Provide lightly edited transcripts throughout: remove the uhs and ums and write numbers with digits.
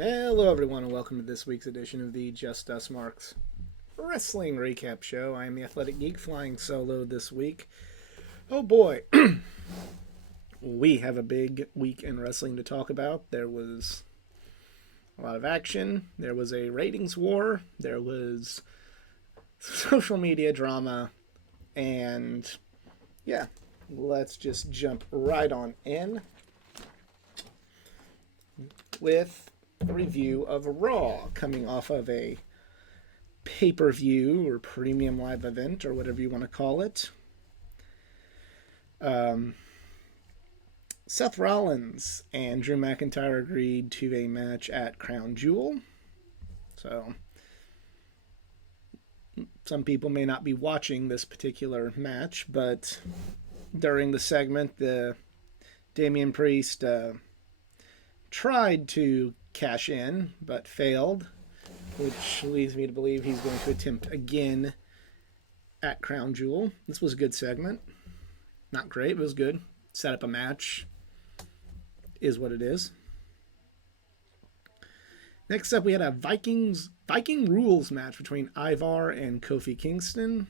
Hello, everyone, and welcome to this week's edition of the Just Us Marks Wrestling Recap Show. I am the Athletic Geek flying solo this week. Oh boy, we have a big week in wrestling to talk about. There was a lot of action, there was a ratings war, there was social media drama, and yeah, let's just jump right on in with a review of Raw, coming off of a pay-per-view or premium live event or whatever you want to call it. Seth Rollins and Drew McIntyre agreed to a match at Crown Jewel. So some people may not be watching this particular match, but during the segment, the Damian Priest tried to cash in, but failed, which leads me to believe he's going to attempt again at Crown Jewel. This was a good segment. Not great, but it was good. Set up a match. Is what it is. Next up, we had a Viking rules match between Ivar and Kofi Kingston.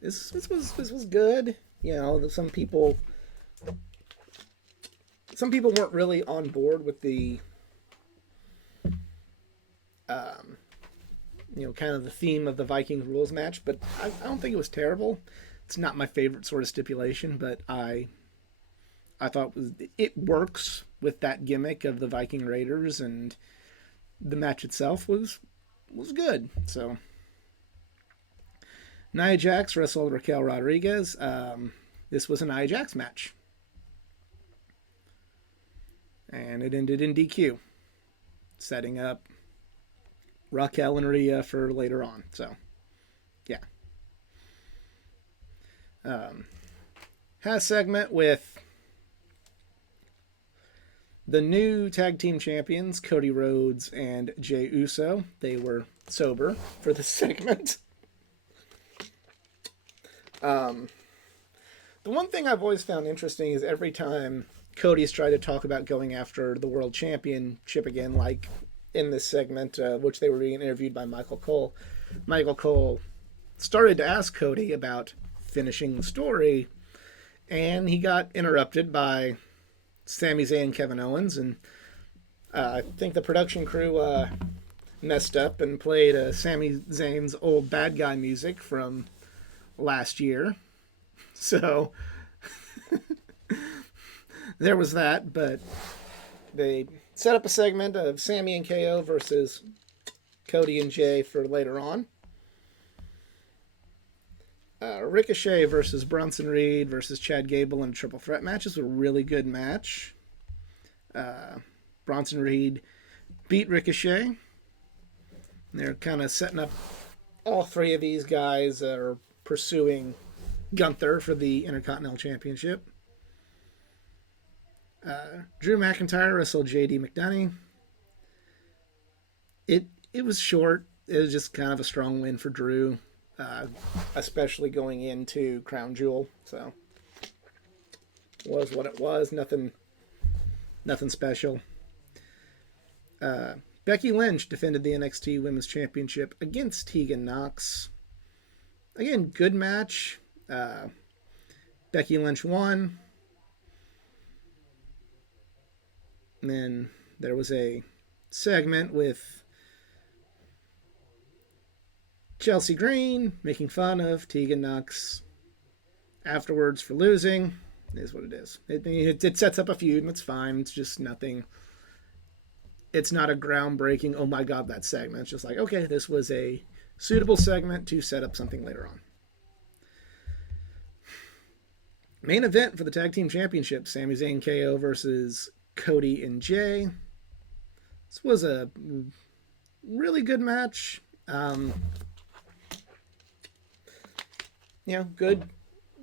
This was good. You know, some people weren't really on board with the kind of the theme of the Viking rules match, but I don't think it was terrible. It's not my favorite sort of stipulation, but I thought it works with that gimmick of the Viking Raiders, and the match itself was good. So Nia Jax wrestled Raquel Rodriguez. This was a Nia Jax match, and it ended in DQ, setting up Raquel and Rhea for later on. So, yeah. Had a segment with the new tag team champions, Cody Rhodes and Jey Uso. They were sober for this segment. The one thing I've always found interesting is every time Cody's tried to talk about going after the world championship again, like in this segment, which they were being interviewed by Michael Cole. Michael Cole started to ask Cody about finishing the story, and he got interrupted by Sami Zayn and Kevin Owens, and I think the production crew messed up and played Sami Zayn's old bad guy music from last year. So there was that, but they set up a segment of Sami and KO versus Cody and Jay for later on. Ricochet versus Bronson Reed versus Chad Gable in a triple threat match. This was a really good match. Bronson Reed beat Ricochet. They're kind of setting up all three of these guys are pursuing Gunther for the Intercontinental Championship. Drew McIntyre wrestled JD McDonagh. It was short. It was just kind of a strong win for Drew, especially going into Crown Jewel. So was what it was. Nothing special. Becky Lynch defended the NXT Women's Championship against Tegan Nox. Again, good match. Becky Lynch won. And then there was a segment with Chelsea Green making fun of Tegan Nox afterwards for losing. It is what it is. It sets up a feud, and it's fine. It's just nothing. It's not a groundbreaking, oh my god, that segment. It's just like, okay, this was a suitable segment to set up something later on. Main event for the Tag Team Championship, Sami Zayn KO versus Cody and Jay. This was a really good match.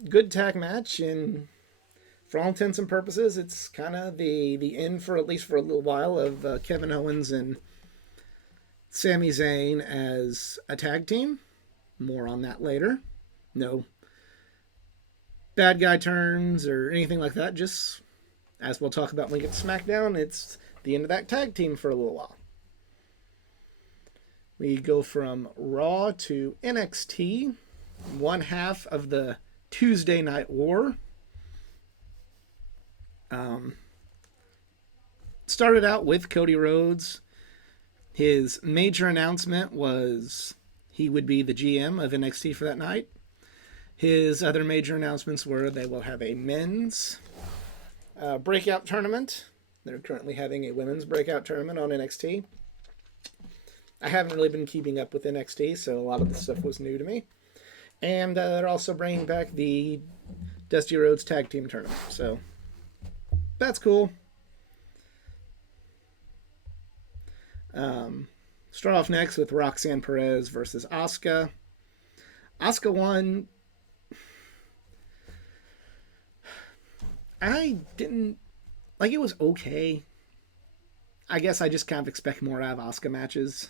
Good tag match, and for all intents and purposes, it's kind of the end, for at least for a little while, of Kevin Owens and Sami Zayn as a tag team. More on that later. No bad guy turns or anything like that. Just, as we'll talk about when we get to SmackDown, it's the end of that tag team for a little while. We go from Raw to NXT, one half of the Tuesday Night War. Started out with Cody Rhodes. His major announcement was he would be the GM of NXT for that night. His other major announcements were they will have a men's breakout tournament. They're currently having a women's breakout tournament on NXT. I haven't really been keeping up with NXT, so a lot of the stuff was new to me. And they're also bringing back the Dusty Rhodes Tag Team Tournament. So that's cool. Start off next with Roxanne Perez versus Asuka. Asuka won. I didn't like it. Was okay. I guess I just kind of expect more out of Asuka matches.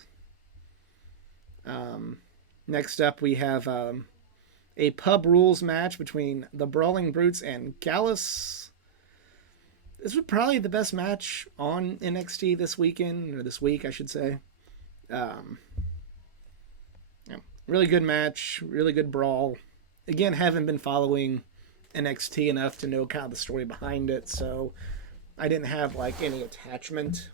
Next up, we have a pub rules match between the Brawling Brutes and Gallus. This was probably the best match on NXT this weekend, or this week, I should say. Really good match, really good brawl. Again, haven't been following NXT enough to know kind of the story behind it, so I didn't have like any attachment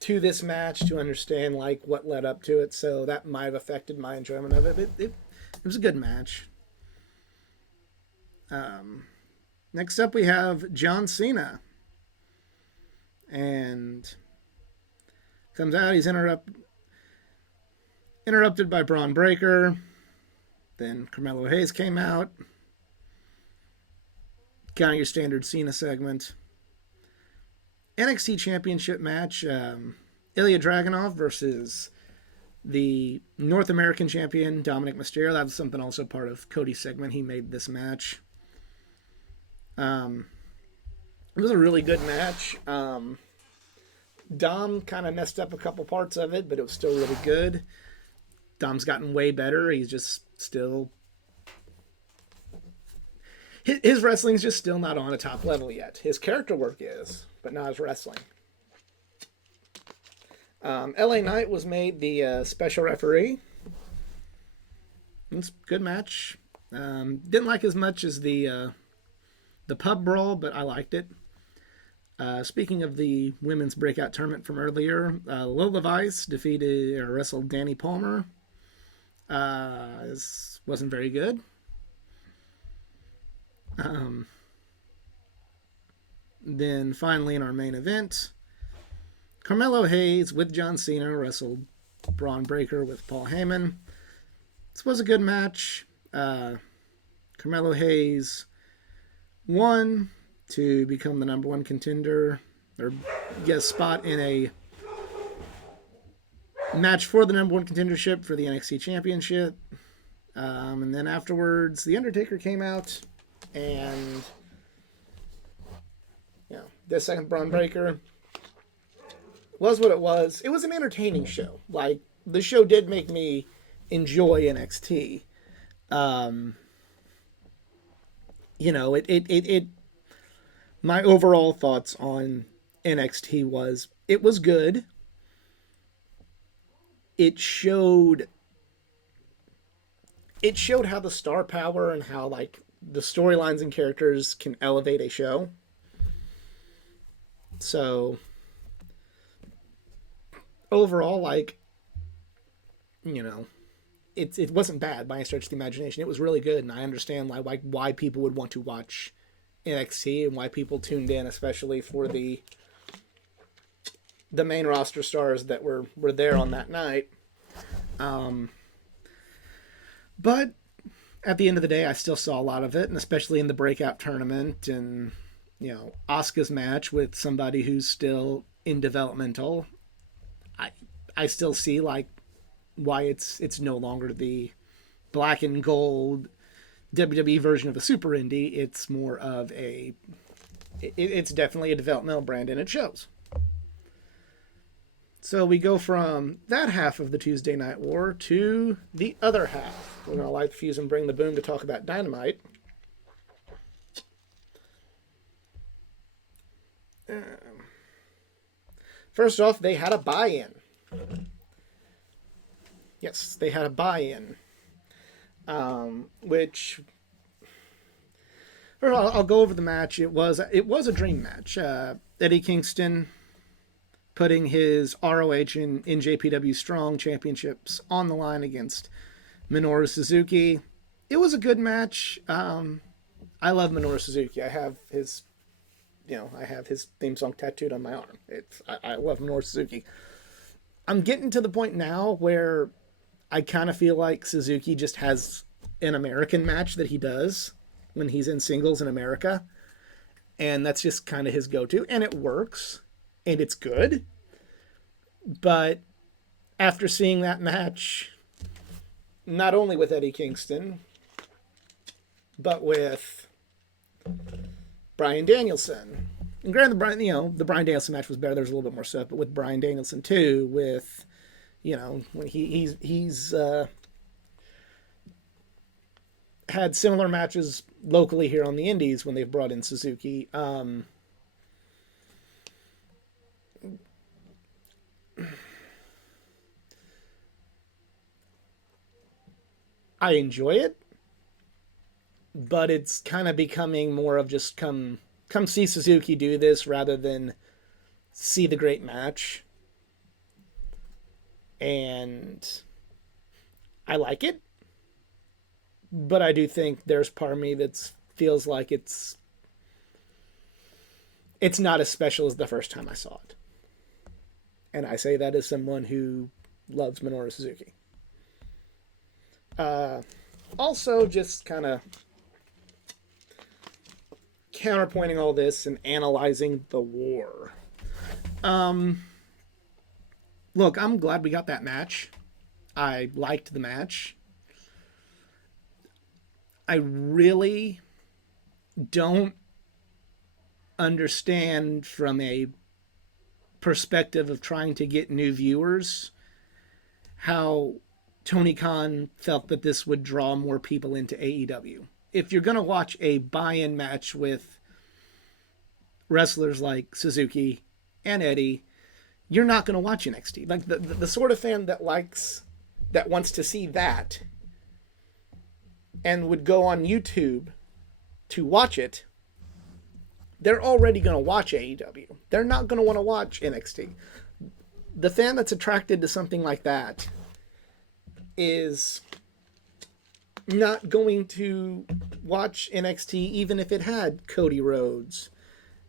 to this match to understand like what led up to it, so that might have affected my enjoyment of it. It was a good match. Next up we have John Cena, and comes out, he's interrupted by Braun Breaker. Then Carmelo Hayes came out. Kind of your standard Cena segment. NXT Championship match. Ilya Dragunov versus the North American champion, Dominic Mysterio. That was something also part of Cody's segment. He made this match. It was a really good match. Dom kind of messed up a couple parts of it, but it was still really good. Dom's gotten way better. He's just still... His wrestling's just still not on a top level yet. His character work is, but not his wrestling. LA Knight was made the special referee. It's a good match. Didn't like as much as the pub brawl, but I liked it. Speaking of the women's breakout tournament from earlier, Lola Vice wrestled Danny Palmer. This wasn't very good. Then finally in our main event, Carmelo Hayes with John Cena wrestled Braun Breaker with Paul Heyman. This was a good match. Carmelo Hayes won to become the number one contender, or get a spot in a match for the number one contendership for the NXT Championship. And then afterwards, The Undertaker came out and this second Braun Breaker was what it was. It was an entertaining show. Like, the show did make me enjoy NXT. My overall thoughts on NXT was it was good. It showed how the star power and how like the storylines and characters can elevate a show. So overall, like, it wasn't bad by any stretch of the imagination. It was really good, and I understand why people would want to watch NXT and why people tuned in, especially for the main roster stars that were there on that night. But at the end of the day, I still saw a lot of it, and especially in the breakout tournament and Asuka's match with somebody who's still in developmental. I still see like why it's no longer the black and gold WWE version of a super indie. It's more of it's definitely a developmental brand, and it shows. So we go from that half of the Tuesday Night War to the other half. We're going to light the fuse and bring the boom to talk about Dynamite. First off, they had a buy-in. Yes, they had a buy-in, which I'll go over the match. It was a dream match. Eddie Kingston putting his ROH and NJPW Strong championships on the line against Minoru Suzuki. It was a good match. I love Minoru Suzuki. I have his theme song tattooed on my arm. I love Minoru Suzuki. I'm getting to the point now where I kind of feel like Suzuki just has an American match that he does when he's in singles in America. And that's just kind of his go-to. And it works. And it's good. But after seeing that match, not only with Eddie Kingston, but with Bryan Danielson. And granted, the Bryan Danielson match was better. There's a little bit more stuff. But with Bryan Danielson, too, with, when he's had similar matches locally here on the Indies when they've brought in Suzuki. I enjoy it, but it's kind of becoming more of just come see Suzuki do this rather than see the great match. And I like it, but I do think there's part of me that feels like it's not as special as the first time I saw it. And I say that as someone who loves Minoru Suzuki. Also, just kind of counterpointing all this and analyzing the war. Look, I'm glad we got that match. I liked the match. I really don't understand from a perspective of trying to get new viewers how Tony Khan felt that this would draw more people into AEW. If you're going to watch a buy-in match with wrestlers like Suzuki and Eddie, you're not going to watch NXT. Like the sort of fan that wants to see that and would go on YouTube to watch it, they're already going to watch AEW. They're not going to want to watch NXT. The fan that's attracted to something like that is not going to watch NXT even if it had Cody Rhodes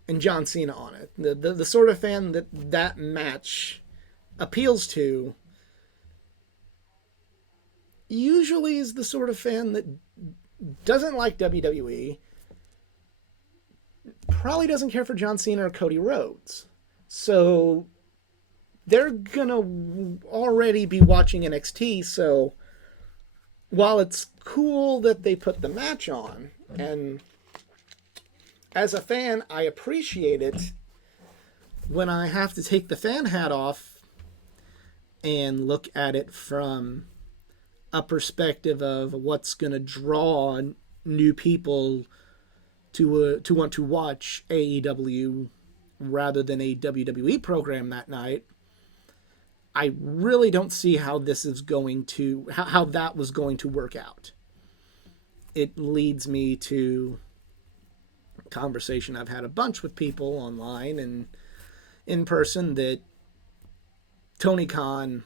and John Cena on it. The sort of fan that match appeals to usually is the sort of fan that doesn't like WWE, probably doesn't care for John Cena or Cody Rhodes. So they're gonna already be watching NXT, so while it's cool that they put the match on, and as a fan, I appreciate it when I have to take the fan hat off and look at it from a perspective of what's going to draw new people to want to watch AEW rather than a WWE program that night. I really don't see how this is going to how that was going to work out. It leads me to a conversation I've had a bunch with people online and in person that Tony Khan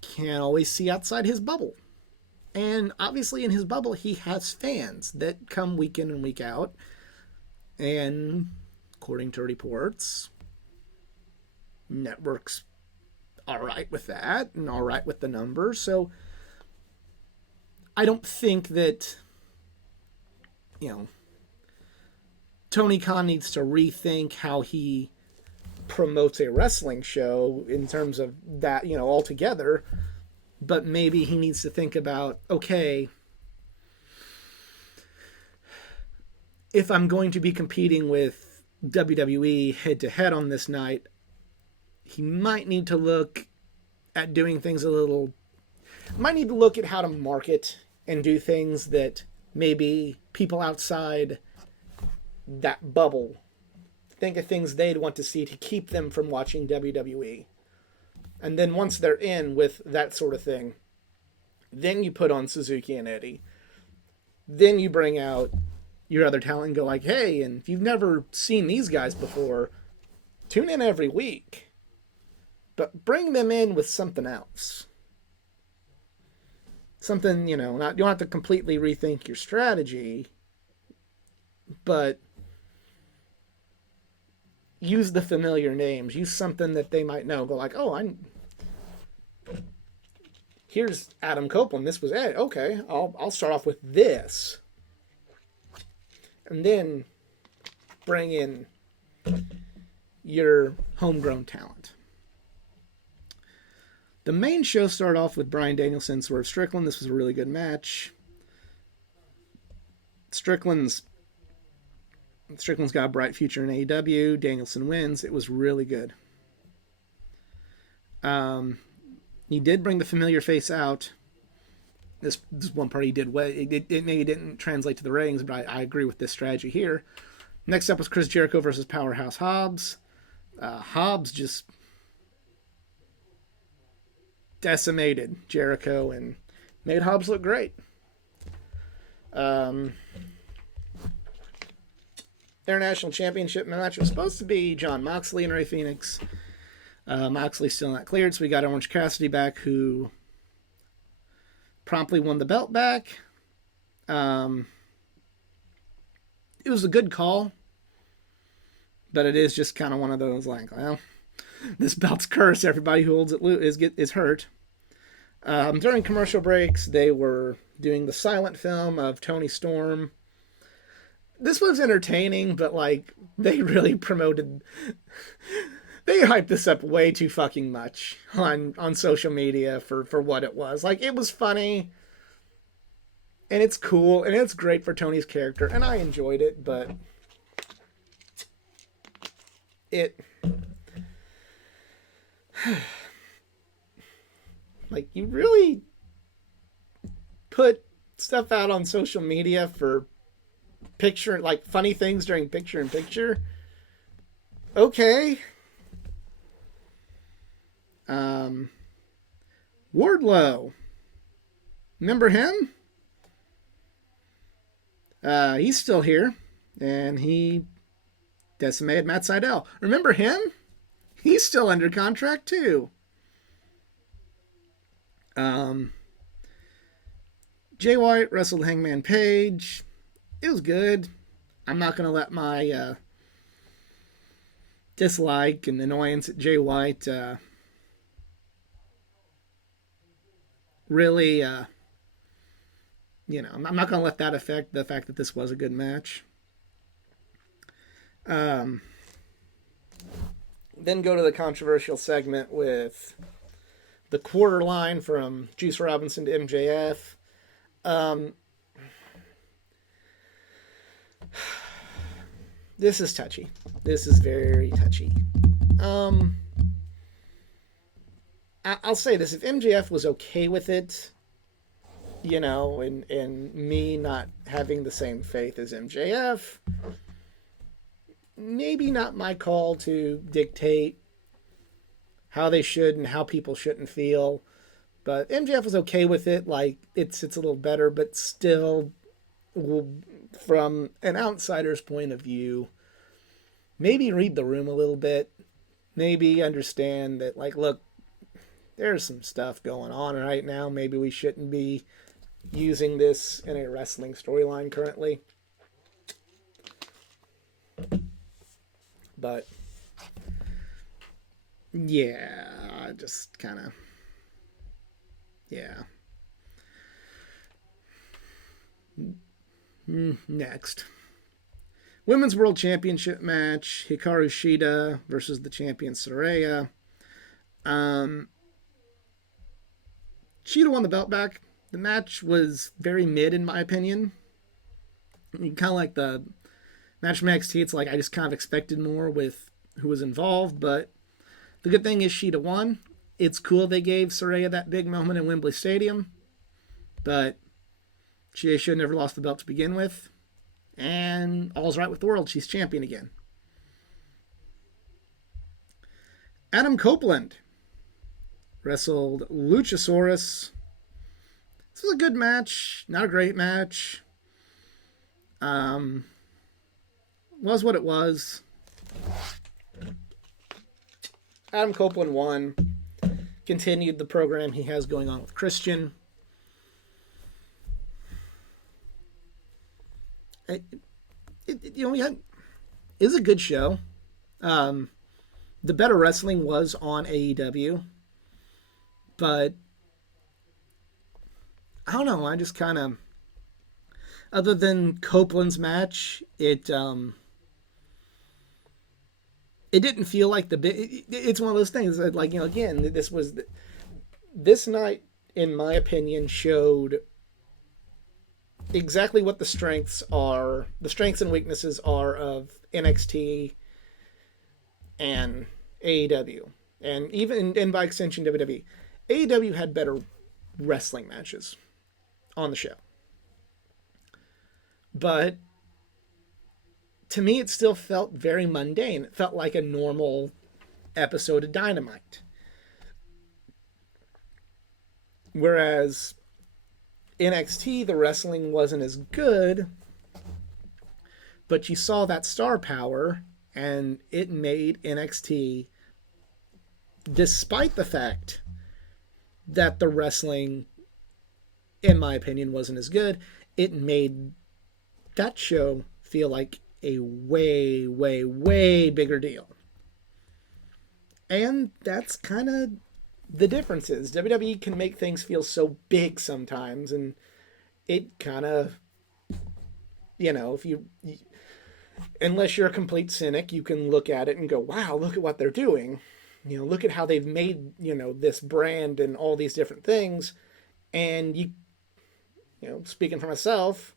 can't always see outside his bubble. And obviously in his bubble he has fans that come week in and week out. And according to reports, networks all right with that and all right with the numbers. So I don't think that, Tony Khan needs to rethink how he promotes a wrestling show in terms of that, altogether. But maybe he needs to think about, okay, if I'm going to be competing with WWE head to head on this night, he might need to look at doing things might need to look at how to market and do things that maybe people outside that bubble think of things they'd want to see to keep them from watching WWE. And then once they're in with that sort of thing, then you put on Suzuki and Eddie. Then you bring out your other talent and go like, hey, and if you've never seen these guys before, tune in every week. But bring them in with something else. Something, you don't have to completely rethink your strategy, but use the familiar names. Use something that they might know. Go like, oh, here's Adam Copeland. This was Ed. Okay, I'll start off with this. And then bring in your homegrown talent. The main show started off with Bryan Danielson, Swerve Strickland. This was a really good match. Strickland's got a bright future in AEW. Danielson wins. It was really good. He did bring the familiar face out. This one part he did well. It maybe didn't translate to the ratings, but I agree with this strategy here. Next up was Chris Jericho versus Powerhouse Hobbs. Hobbs just decimated Jericho and made Hobbs look great. International Championship match was supposed to be Jon Moxley and Rey Fenix. Moxley's still not cleared, so we got Orange Cassidy back, who promptly won the belt back. It was a good call, but it is just kind of one of those like, well, this belt's cursed. Everybody who holds it is hurt. During commercial breaks, they were doing the silent film of Toni Storm. This was entertaining, but like they really promoted. They hyped this up way too fucking much on social media for what it was. Like, it was funny, and it's cool, and it's great for Tony's character, and I enjoyed it, but it... like, you really put stuff out on social media for funny things during picture-in-picture? Okay. Wardlow. Remember him? He's still here, and he decimated Matt Sydal. Remember him? He's still under contract too. Jay White wrestled Hangman Page. It was good. I'm not gonna let my dislike and annoyance at Jay White really, I'm not going to let that affect the fact that this was a good match. Then go to the controversial segment with the quarter line from Juice Robinson to MJF. This is touchy. This is very touchy. I'll say this: if MJF was okay with it, and me not having the same faith as MJF, maybe not my call to dictate how they should and how people shouldn't feel. But MJF was okay with it. Like, it's a little better, but still, from an outsider's point of view, maybe read the room a little bit. Maybe understand that, like, look, there's some stuff going on right now. Maybe we shouldn't be using this in a wrestling storyline currently. But, yeah, just kind of, yeah. Next. Women's World Championship match. Hikaru Shida versus the champion Saraya. Shida won the belt back. The match was very mid, in my opinion. Kind of like the match from NXT. It's like I just kind of expected more with who was involved. But the good thing is Shida won. It's cool they gave Saraya that big moment in Wembley Stadium. But Shida should have never lost the belt to begin with. And all's right with the world. She's champion again. Adam Copeland wrestled Luchasaurus. This was a good match, not a great match. Um, was what it was. Adam Copeland won. Continued the program he has going on with Christian. It was a good show. The better wrestling was on AEW, but I don't know. I just kind of, other than Copeland's match, it didn't feel like it's one of those things that, like, again, this night, in my opinion, showed exactly what the strengths and weaknesses are of NXT and AEW, and even and by extension WWE. AEW had better wrestling matches on the show, but to me, it still felt very mundane. It felt like a normal episode of Dynamite. Whereas NXT, the wrestling wasn't as good, but you saw that star power, and it made NXT, despite the fact that the wrestling, in my opinion, wasn't as good, it made that show feel like a way, way, way bigger deal. And that's kind of the difference is WWE can make things feel so big sometimes, and it kind of, if you, unless you're a complete cynic, you can look at it and go, wow, look at what they're doing. Look at how they've made, this brand and all these different things. And speaking for myself,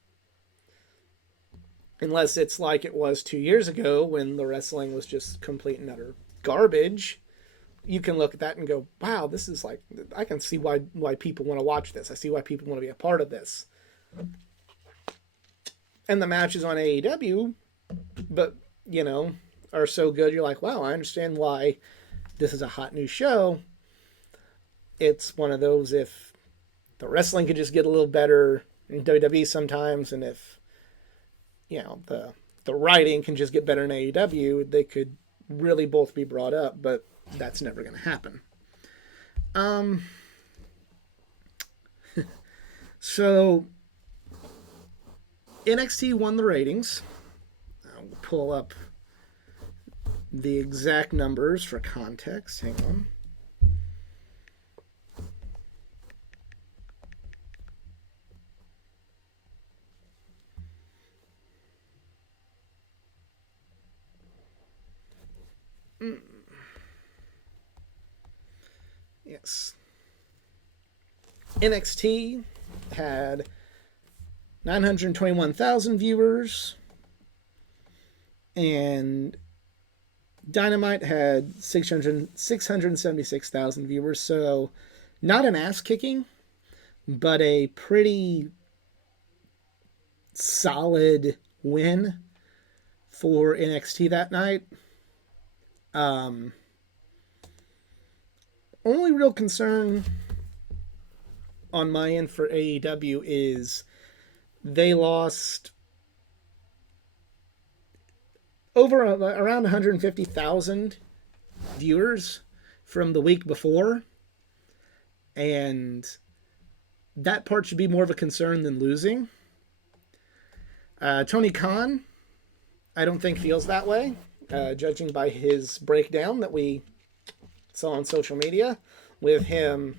unless it's like it was 2 years ago when the wrestling was just complete and utter garbage, you can look at that and go, wow, this is like, I can see why people want to watch this. I see why people want to be a part of this. And the matches on AEW, but, are so good, you're like, wow, I understand why this is a hot new show. It's one of those, if the wrestling could just get a little better in WWE sometimes, and if, the writing can just get better in AEW, they could really both be brought up, but that's never going to happen. So NXT won the ratings. I'll pull up the exact numbers for context. Hang on. Yes. NXT had 921,000 viewers, and Dynamite had 676,000 viewers. So not an ass kicking, but a pretty solid win for NXT that night. Only real concern on my end for AEW is they lost around 150,000 viewers from the week before, and that part should be more of a concern than losing. Tony Khan, I don't think feels that way, judging by his breakdown that we saw on social media with him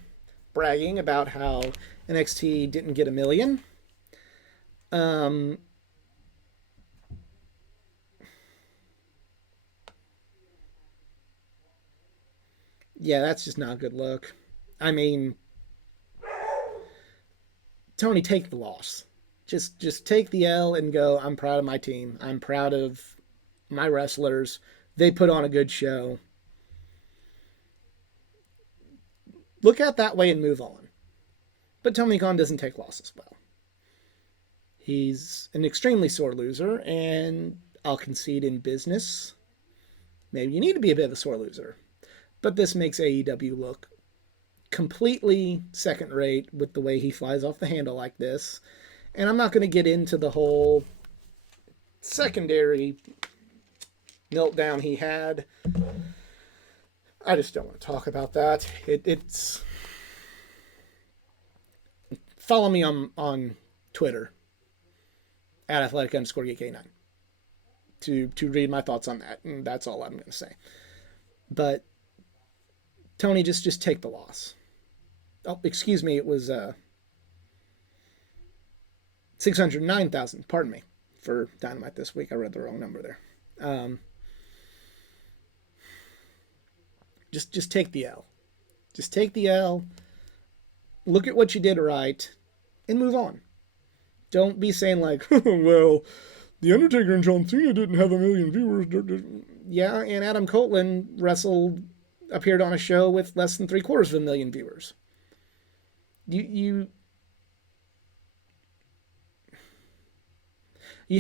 bragging about how NXT didn't get 1 million. Yeah, that's just not a good look. I mean, Tony, take the loss. Just take the L and go, I'm proud of my team. I'm proud of my wrestlers. They put on a good show. Look at it that way and move on. But Tony Khan doesn't take losses well. He's an extremely sore loser, and I'll concede in business, maybe you need to be a bit of a sore loser. But this makes AEW look completely second rate with the way he flies off the handle like this. And I'm not going to get into the whole secondary meltdown he had. I just don't want to talk about that. It's follow me on Twitter at athletic_geek89 to read my thoughts on that, and that's all I'm going to say. But Tony, just take the loss. Oh, excuse me, it was 609,000. Pardon me for Dynamite this week. I read the wrong number there. Just take the L. Just take the L. Look at what you did right, and move on. Don't be saying like, well, The Undertaker and John Cena didn't have 1 million viewers. Yeah, and Adam Copeland appeared on a show with less than 750,000 viewers. You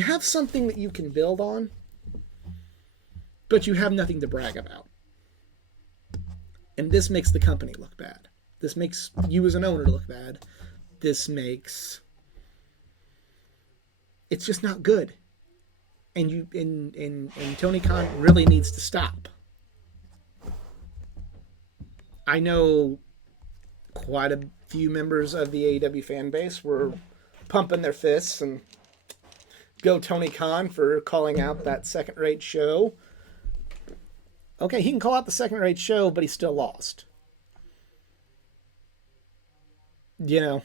have something that you can build on, but you have nothing to brag about. And this makes the company look bad. This makes you as an owner look bad. This makes... It's just not good. And Tony Khan really needs to stop. I know quite a few members of the AEW fan base were pumping their fists and go Tony Khan for calling out that second-rate show. Okay, he can call out the second-rate show, but he still lost. You know,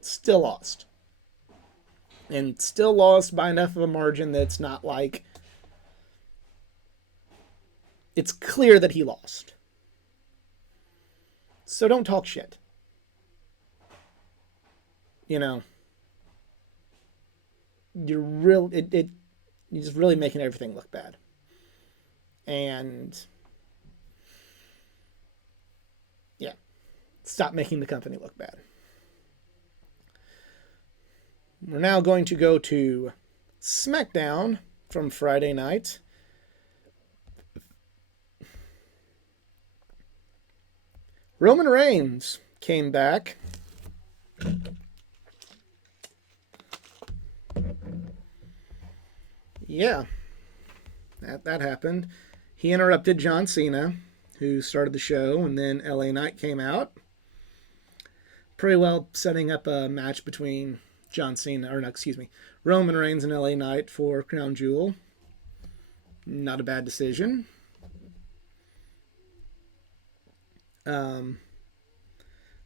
still lost. And still lost by enough of a margin that it's not like... It's clear that he lost. So don't talk shit. You know, you're just really making everything look bad. And yeah, stop making the company look bad. We're now going to go to SmackDown from Friday night. Roman Reigns came back. Yeah, that happened. He interrupted John Cena, who started the show, and then LA Knight came out. Pretty well setting up a match between Roman Reigns and LA Knight for Crown Jewel. Not a bad decision.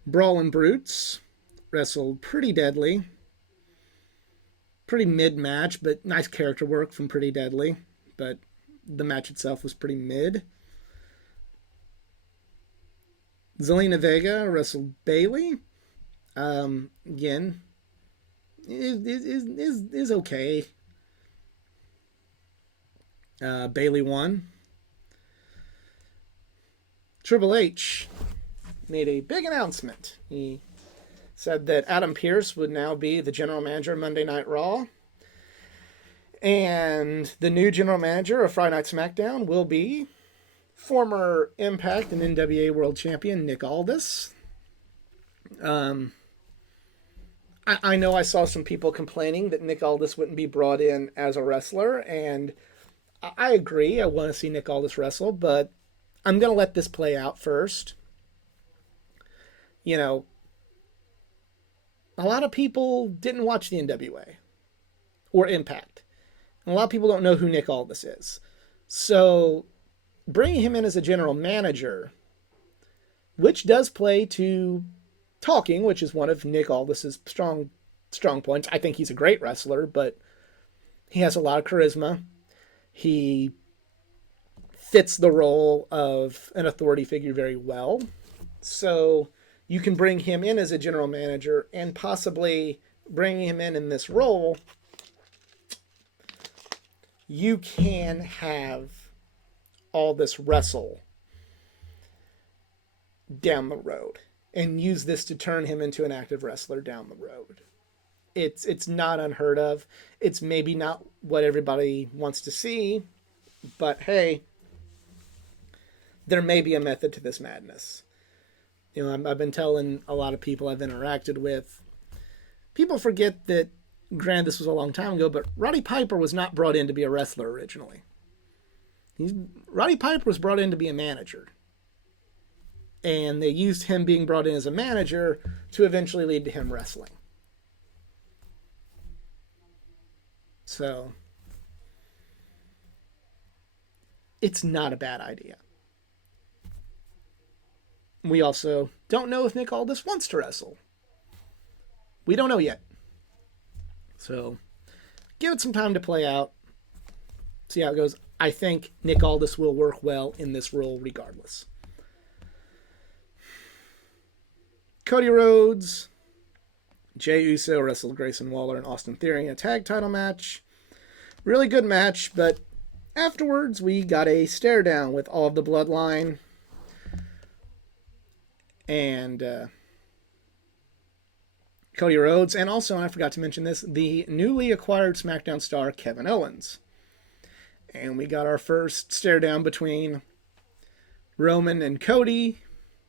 Brawling Brutes wrestled Pretty Deadly. Pretty mid-match, but nice character work from Pretty Deadly. But the match itself was pretty mid. Zelina Vega wrestled Bayley. Again, is okay. Bayley won. Triple H made a big announcement. He said that Adam Pearce would now be the general manager of Monday Night Raw. And the new general manager of Friday Night SmackDown will be former Impact and NWA World Champion Nick Aldis. I know I saw some people complaining that Nick Aldis wouldn't be brought in as a wrestler, and I agree. I want to see Nick Aldis wrestle, but I'm going to let this play out first. You know, a lot of people didn't watch the NWA or Impact. And a lot of people don't know who Nick Aldis is. So bringing him in as a general manager, which does play to talking, which is one of Nick Aldis's strong points. I think he's a great wrestler, but he has a lot of charisma. He fits the role of an authority figure very well. So you can bring him in as a general manager, and possibly bringing him in this role, you can have Aldis wrestle down the road and use this to turn him into an active wrestler down the road. It's not unheard of. It's maybe not what everybody wants to see, but hey, there may be a method to this madness. You know, I've been telling a lot of people I've interacted with. People forget that, granted, this was a long time ago, but Roddy Piper was not brought in to be a wrestler originally. Roddy Piper was brought in to be a manager. And they used him being brought in as a manager to eventually lead to him wrestling. So, it's not a bad idea. We also don't know if Nick Aldis wants to wrestle. We don't know yet. So, give it some time to play out. See how it goes. I think Nick Aldis will work well in this role regardless. Cody Rhodes, Jey Uso wrestled Grayson Waller and Austin Theory in a tag title match. Really good match, but afterwards we got a stare down with all of the bloodline. And Cody Rhodes, and also, and I forgot to mention this, the newly acquired SmackDown star Kevin Owens. And we got our first stare down between Roman and Cody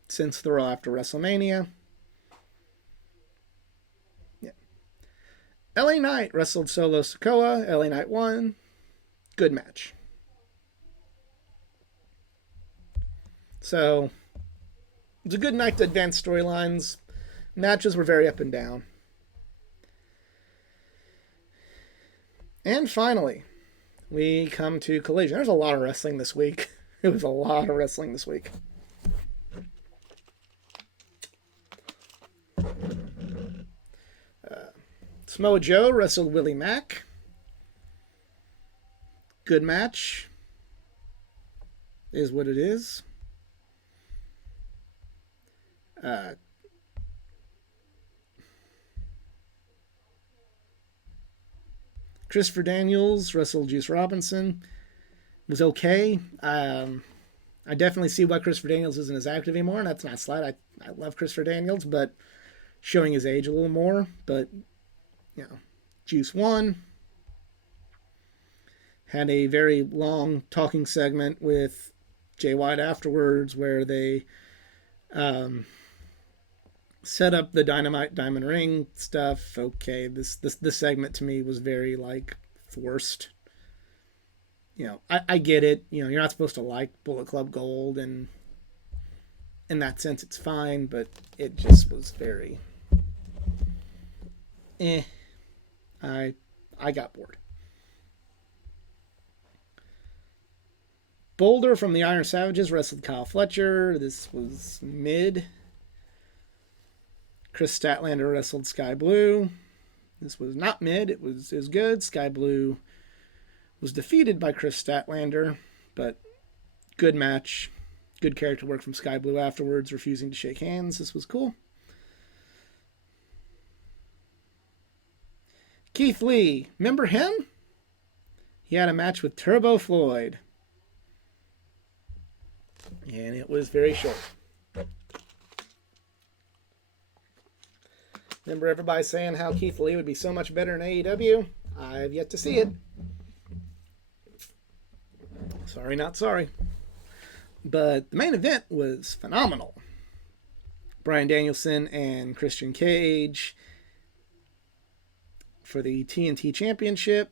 since the Raw after WrestleMania. Yeah. LA Knight wrestled Solo Sikoa. LA Knight won. Good match. So, it's a good night to advance storylines. Matches were very up and down. And finally, we come to Collision. There's a lot of wrestling this week. It was a lot of wrestling this week. Samoa Joe wrestled Willie Mack. Good match. Is what it is. Christopher Daniels wrestled Juice Robinson. It was okay. I definitely see why Christopher Daniels isn't as active anymore, and that's not a slight. I love Christopher Daniels, but showing his age a little more. But, you know, Juice won. Had a very long talking segment with Jay White afterwards where they set up the Dynamite Diamond Ring stuff. Okay, this segment to me was very, like, forced. You know, I get it. You know, you're not supposed to like Bullet Club Gold, and in that sense it's fine, but it just was very I got bored. Boulder from the Iron Savages wrestled Kyle Fletcher. This was mid. Chris Statlander wrestled Sky Blue. This was not mid. It was good. Sky Blue was defeated by Chris Statlander, but good match. Good character work from Sky Blue afterwards, refusing to shake hands. This was cool. Keith Lee. Remember him? He had a match with Turbo Floyd. And it was very short. Remember everybody saying how Keith Lee would be so much better in AEW? I've yet to see it. Sorry, not sorry. But the main event was phenomenal. Bryan Danielson and Christian Cage for the TNT Championship.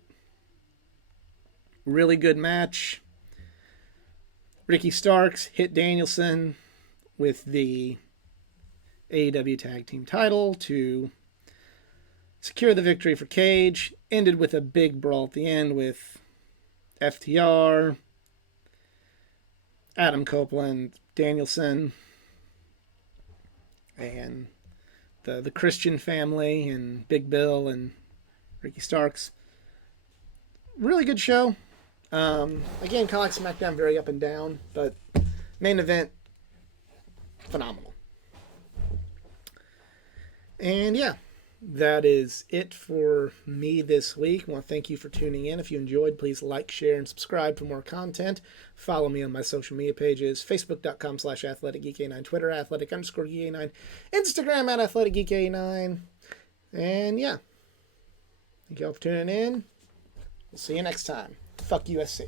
Really good match. Ricky Starks hit Danielson with the AEW Tag Team title to secure the victory for Cage. Ended with a big brawl at the end with FTR, Adam Copeland, Danielson, and the Christian family, and Big Bill and Ricky Starks. Really good show. Again, kind of like SmackDown, very up and down, but main event, phenomenal. And yeah, that is it for me this week. I want to thank you for tuning in. If you enjoyed, please like, share, and subscribe for more content. Follow me on my social media pages, facebook.com/athleticgeek89, Twitter, athletic_geek89, Instagram @athleticgeek89. And yeah, thank you all for tuning in. We'll see you next time. Fuck USC.